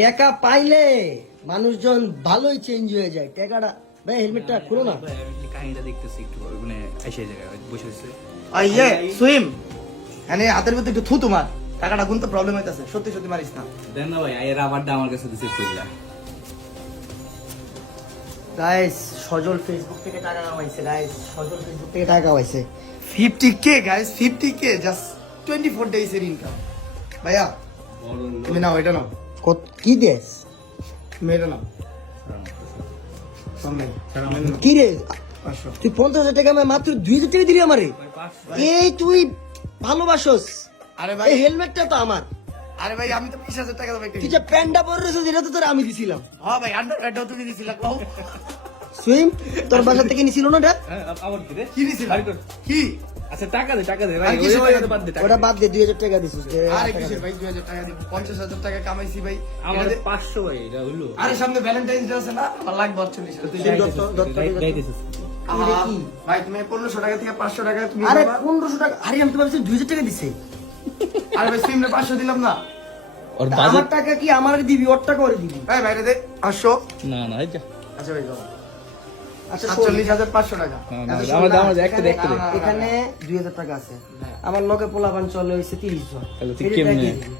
টাকা পাইলে মানুষজন ভালোই চেঞ্জ হয়ে যায়। টাকাটা ভাই হেলমেটটা খুলো না। কাহিনীটা দেখতেছি একটু মানে এসে জায়গায় বসে হয়েছে। ইয়ে সুইম মানে হাতের ভিতরে একটু থু তোমার টাকাটা গুনতে প্রবলেম হইতাছে। সত্যি সত্যি মারিস না। দেন না ভাই এই রাবারটা আমার কাছে দিছে কইলা। গাইস সজল ফেসবুক থেকে টাকা কামাইছে। গাইস সজল ফেসবুক থেকে টাকা কামাইছে 50k guys, 50k just 24 days এর ইনকাম। ভাইয়া তুমি নাও, এটা নাও, কত কি দেস তুমি এটা নাও। সামনে কি রে 500। তুই 50,000 টাকা আমি মাত্র 2,000 টাকা দিলি আমারে। এই তুই ভালোবাসোস। আরে ভাই, এই হেলমেটটা তো আমার। আরে ভাই আমি তো 20,000 টাকা দেব একটা। তুই যে প্যান্টটা পরে রয়েছিস এটা তো তোর আমি দিছিলাম। হ্যাঁ ভাই, আন্ডারওয়্যারটাও তুমি দিছিলা। কও সুইম তোর বাসা থেকে নিছিল না এটা? আবার কি রে? কি দিছিলা? কি? আচ্ছা টাকা দে ভাই। আর কিসের টাকা? বাদ দে। ওটা বাদ দে 2,000 টাকা দিছিস। আরে কিসের ভাই 2000 টাকা দিব? 50,000 টাকা কামাইছি ভাই। আমার এটা দে- 500 ভাই এটা হইলো। আরে সামনে ভ্যালেন্টাইন্স ডে আছে না, আমার লাগবে 48,000। তুই দে। আহা, ভাই তুমি 1500 টাকা থেকে 500 টাকা তুমি আরে দিবা। 1500 টাকা। আরে আমি তো ভাবছি 2,000 টাকা দিছে। আরে ভাই সিমনে 500 দিলাম না। ওর আমার টাকা কি আমার দিবি, ওর টাকা ওরে দিবি? ভাই বাইরে দে 500। না এই যা। আচ্ছা ভাই দাও। আচ্ছা 47,500 টাকা। না, শোন আমার না, আমার একটা দেখতে দে। এখানে 2,000 টাকা আছে। হ্যাঁ। আমার লগে পোলাপান চলে হইছে 30 জন। তাহলে তুই এই যে কেমনে? টাকা দিয়ে দিবি।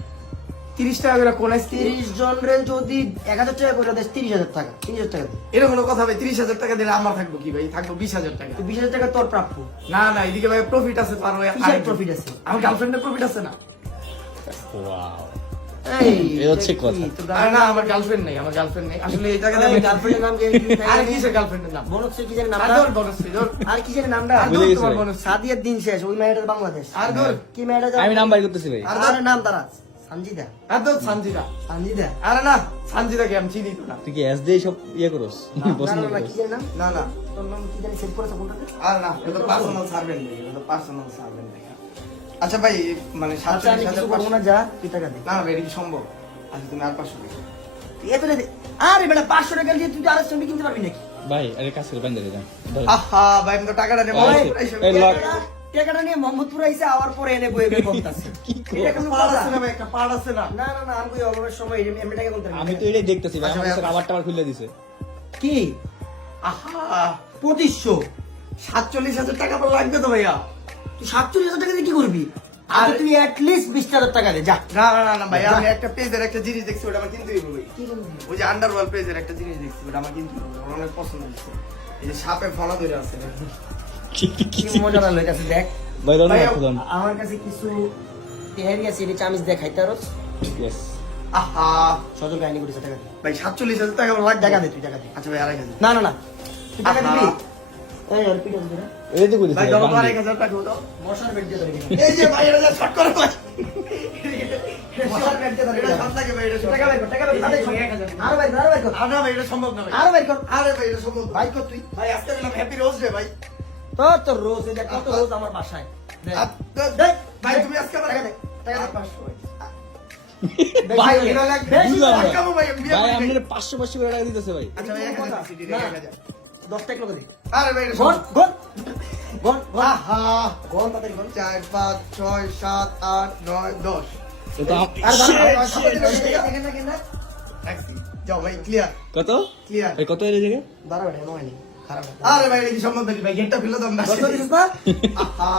30 টাকা করে কোন আসছে? 30 জন রে যদি 1,000 টাকা করে দেস 30,000 টাকা। 30,000 টাকা দে। এর কোনো কথা ভাই, 30,000 টাকা দিলে আমার থাকবো কি ভাই? থাকবো 20,000 টাকা। তো 20,000 টাকা তোর প্রাপ্য। না না, এদিকে ভাই প্রফিট আছে, পারো। কিসের profit আছে? আমার গার্লফ্রেন্ডের প্রফিট আছে না। ওয়াও। এই এই হচ্ছে কি? কথা। তোর আরে না, আমার গার্লফ্রেন্ড নেই, আমার গার্লফ্রেন্ড নেই। আসলে এই টাকা এই দিয়ে গার্লফ্রেন্ডের নাম কি? আরে কিসের গার্লফ্রেন্ডের নাম? বনশ্রী কি জানি আর নামটা? ধর বনশ্রী, ধর। আর কি জানি নামটা? আর ভুলে ধর গেছি তোমার ভাই। বনশ্রী। সাদিয়ার দিন শেষ, ওই মেয়েটার বাংলাদেশ। আর ধর। কি মেয়েটা আমি নাম বাই করতেছি ভাই। আরে নাম তারা সঞ্জিদা। আর ধর সানজিদা। সঞ্জিদা আরে না, সানজিদাকে আমি চিনি তো না। তুই কি এস দিয়ে সব ইয়ে করস? না পছন্দ না না, করস? কি জানি নাম? না না, তোর নাম কি জানি সেভ করেছে কোনটাতে? আর না, এটা তো পার্সোনাল সার্ভেন্ট নেই, এটা তো পার্সোনাল সার্ভেন্ট নেই। আচ্ছা ভাই, মানে আচ্ছা আমি কিছু করবো 47,500। না, যা তুই টাকা দে। না না ভাই, এটা কি সম্ভব? আচ্ছা তুমি আর 500 দিও। এত দে। আরে বেটা 500 টাকা দিয়ে তুই আর ছবি কিনতে পারবি নাকি? ভাই আরে কাছে বান্ধা দে। আহা ভাই, আমি তো টাকাটা নেব। এই, এই লক। টাকাটা নিয়ে মোহাম্মদপুর আইছে, আওয়ার পরে এনে বইবে বলতাছে। এটা কোনো পাড় কথা আছে না ভাই, একটা পাড় আছে না। না না না, আমি কই অভাবের সময় এমনি টাকা বলতে আমি তো এটাই দেখতেছি ভাই। আচ্ছা আমার ভাই, রাবার টাবার খুলে দিছে। কি আহা 2500? 47,000 টাকা পর লাগবে তো ভাইয়া। তুই 47,000 টাকা দিয়ে কি করবি? আর আরে- তুই at least 20,000 টাকা দে, যা। না না না না ভাই, আমি একটা পেজের একটা জিনিস দেখছি, ওটা আমার কিনতে হবে ভাই। কি করবি? ওই যে আন্ডারওয়ার্ল্ড পেজের একটা জিনিস দেখছি, ওটা আমার কিনতে হবে, আমার অনেক পছন্দ হয়েছে। এই যে সাপে ফনা ধরে আছে। কি মজা লাগলো এটা, দেখ। ভাই দাও না ভাই, প্রধান। আমার কাছে কিছু তেহারি আছে, এটা চামিচ দেখাইতে আরো ইয়েস। আহা সজল কাহিনী করেছে, টাকা দে। ভাই 47,000 টাকা পর লাগবে। টাকা দে, তুই টাকা দে। আচ্ছা ভাই, 2,500। না না না, তুই টাকা আহা। দিবি? এই আর পিটা দিবি না? এই তো কইতেছি ভাই ভাই, দাও তো বান্ধি। 2,500 টাকা দাও। মশার বেড দিয়ে ধরে কিনা। এই যে ভাই, এটা শর্ট করে ভাই। মশার বেড দিয়ে ধরে এটা কিনা। শর্ট লাগে ভাই, এটা শর্ট। টাকা বের কর, টাকা বের কর, তাড়াতাড়ি কর। 1,000 আরো বের কর, আরো বের কর। আর না ভাই, এটা সম্ভব না ভাই। আরো বের কর। আরে ভাই, এটা সম্ভব না। ভাই কর তুই। ভাই আজকে দিলাম হ্যাপি রোজ ডে ভাই। তোর রোজ, এই দেখ কত রোজ আমার বাসায়। দে। দে, ভাই তুমি আজকে আমার টাকা দে, টাকা দে। 500 ভাই। ভাই, এটা লাগবে। বেশি বুঝলাম লাগে। না। টাকাবো ভাই, আমি বিয়ে ভাই করি নাই। আপনার 500 করে টাকা দিতেছে ভাই। আচ্ছা ভাই, 1,000 দিচ্ছি, direct 1,000। 10 টাকা লোক দে। আরে ভাই, এটা গন সম্ভব। গন গন গন। আহা গন তাড়াতাড়ি গন। 4 5 6 7 8 9 10। এটা আর Shit, দাঁড়া, shit, দেখেন না, দেখেন না। ট্যাক্সি যাও ভাই, ক্লিয়ার কত? ক্লিয়ার। এই কত এর জায়গা? দাঁড়া বেটা, এমন হয়নি। খারাপ না। আরে ভাই, এটা কি সম্ভব নাকি ভাই? গেটটা ফেলে দাও না। দশ টাকা দিছিস না? আহা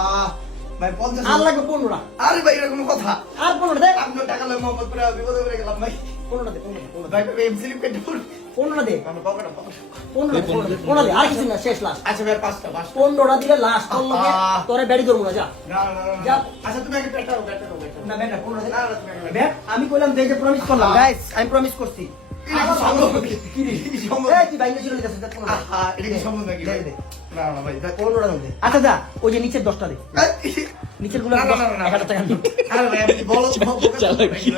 ভাই, 50। আর লাগবে 15 টা। আরে ভাই, এটা কোনো কথা? আর 15 টা দে। আপনার টাকা লয় মোহাম্মদপুরে বিপদে পড়ে গেলাম ভাই। 15 টা দে, 15 টা, 15 টা। ভাই এমসিলিপ কেটে পড়। 15 টা দে। আমরা পকেটে পকেটে। 15 টা, 15 টা দে। আর কিছু না, শেষ লাস্ট। আচ্ছা ভাই, 5টা 15 টা দিলে লাস্ট তোর লগে তোরে বেড়ি করব না, যা। না না না যা। আচ্ছা তুমি আগে পেটটা দাও, পেটটা দাও। না বেটা, 15 টা দে। না না তুমি আগে দেখ, আমি কইলাম যে যে প্রমিস করলাম গাইস, আমি প্রমিস করছি। এটা কি সম্ভব নাকি? কি রে? এটা কি সম্ভব? এই তুই বাইরে ছিল লিখেছিস, দেখ 15 টা। আহা, এটা কি সম্ভব নাকি ভাই? দে, দে। না না ভাই, দেখ। 15 টা দে। আচ্ছা যা, ওই যে নিচের 10 টা দে। নিচের গুলো না, না, না, না, না। 1000 টাকা দে। আরে ভাই, আমি কি বলো চালাকি।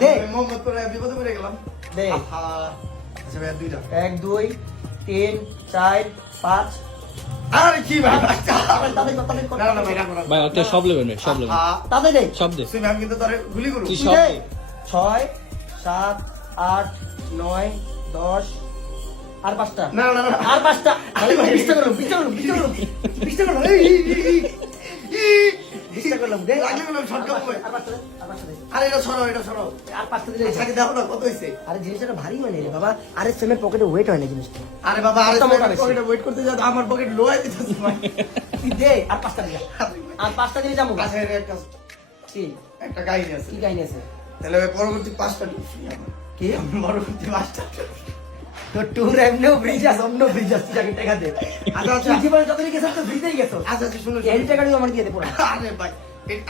দে। মোহাম্মদপুরে বিপদে পড়ে গেলাম। দে। আহা। আচ্ছা ভাই, 2টা। 1 2 3 4 5। আরে কি ভাই? তাদের কর, তাদের কর। না না ভাই, রাখো রাখো। ভাই ওকে সব লেবেন ভাই, সব লেবেন। আহা। তাদের দে। সব দে। সুইম, আমি কিন্তু তোরে গুলি করব। তুই তুই সব দে। দে। 6 7 8 9 10 আর 5টা। না না না। আর 5টা। আরে ভাই 20 টাকা করো, 20 টাকা করো, 20 টাকা করো, 20 টাকা করো। এই 20 টাকা করলাম দে লাগলে বললাম শর্ট কাপ ভাই। আর 5টা দে, আর 5টা দে। আরে এটা সরো এটা সরো আর 5টা দিলে আগে দেখো না কত হয়েছে আরে জিনিসটা ভারী হয় না রে বাবা আরে সেমের পকেটে ওয়েট হয় না জিনিসটা আরে বাবা আরে কত মোটা বেশি? পকেটে ওয়েট করতে যাও আমার পকেট লো হয়ে যেতেছে ভাই তুই দে আর 5টা দিলে আর 5টা দিলে যাবো আচ্ছা এর একটা কি একটা কাহিনী আছে কি কাহিনী আছে তাহলে ভাই পরবর্তী 5টা ফ্রি আমার কি পরবর্তী 5টা তো ট্যুর এমনিও ব্রিজ আছে অন্য ব্রিজ আছে যাকে টাকা দে আচ্ছা আচ্ছা তুই জীবনে যতদিন গেছিস তো ফ্রিতেই গেছো আচ্ছা আচ্ছা শুনো এই টাকাটাও আমার দিয়ে দে পুরো আরে ভাই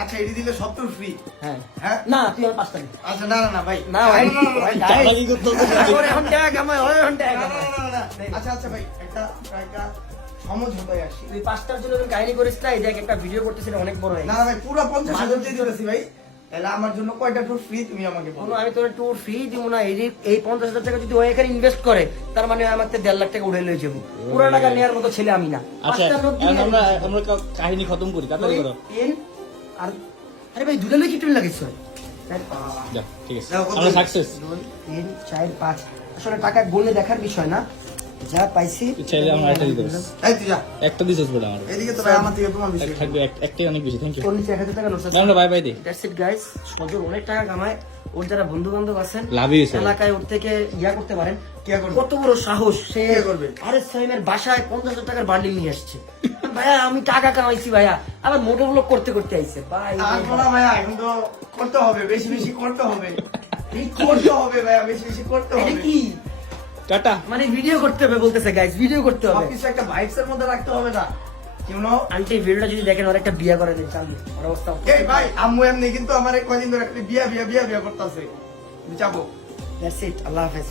আচ্ছা এটি দিলে সব তো ফ্রি হ্যাঁ হ্যাঁ না তুই আমার 5টা দে আচ্ছা না না না ভাই না ভাই ভাই চালাকি করতে হবে এখন টাকা কামাই হয় এখন টাকা না, কামাই না, না, না, না। আচ্ছা আচ্ছা ভাই একটা একটা সমঝোতায় আসি তুই 5টার জন্য তুমি কাহিনী করিস না এই দেখ একটা ভিডিও করতেছিস অনেক বড় হয়ে না গেছে। না ভাই পুরো 50,000 দিয়ে দিতেছি ভাই তাহলে আমার জন্য কয়টা টুর ফ্রি তুমি আমাকে কোনো বলো আমি তোর ট্যুর ফ্রি দিব না এই 50,000 টাকা যদি ও এখানে ইনভেস্ট করে তার মানে আমার থেকে 1.5 লাখ টাকা উড়ে লয়ে যাবো পুরো টাকা নেওয়ার মতো ছেলে আমি না আচ্ছা 5টা নোট দিয়ে এখন আমরা কাহিনী খতম করি তাড়াতাড়ি করো 3 আর আরে ভাই দুটো কি টুল লাগিস যা ঠিক আছে দেখো কত আমরা সাকসেস 2 3 4 5 আসলে টাকা গুনে দেখার বিষয় না যা পাইছি চাইলে আমরা একটা দিতে পারি। এই তুই যা একটা দিছস বড় আমার এদিকে তো ভাই আমার থেকে তোমার বেশি থাকবে একটাই অনেক বেশি থ্যাংক ইউ তোর নিচে 1000 টাকা নোট আছে আমরা বাই বাই দে দ্যাটস ইট গাইস সজল অনেক টাকা কামায় ওর যারা বন্ধু বান্ধব আছেন লাভই হয়েছে। এলাকায় ওর থেকে ইয়া করতে পারেন কে করবে? কত বড় সাহস সে কে করবে? আরে সাইমের বাসায় 50,000 টাকার বান্ডিল নিয়ে আসছে ভাইয়া আমি টাকা কামাইছি ভাইয়া আবার মোটর ব্লক করতে করতে আইছে ভাই আর বলা ভাই এখন তো করতে হবে বেশি বেশি করতে হবে করতে হবে ভাই বেশি বেশি করতে এটা হবে কি টাটা মানে ভিডিও করতে হবে বলতেছে গাইস ভিডিও করতে হবে সবকিছু একটা ভাইবস এর মধ্যে রাখতে হবে না ইউ নো আন্টি ভিডিওটা যদি দেখেন ওর একটা বিয়া করে দেন চালু ওর অবস্থা এই ভাই আম্মু এমনি কিন্তু আমার কয়দিন ধরে খালি বিয়া বিয়া বিয়া বিয়া করতেছে যাবো দ্যাটস ইট আল্লাহ হাফেজ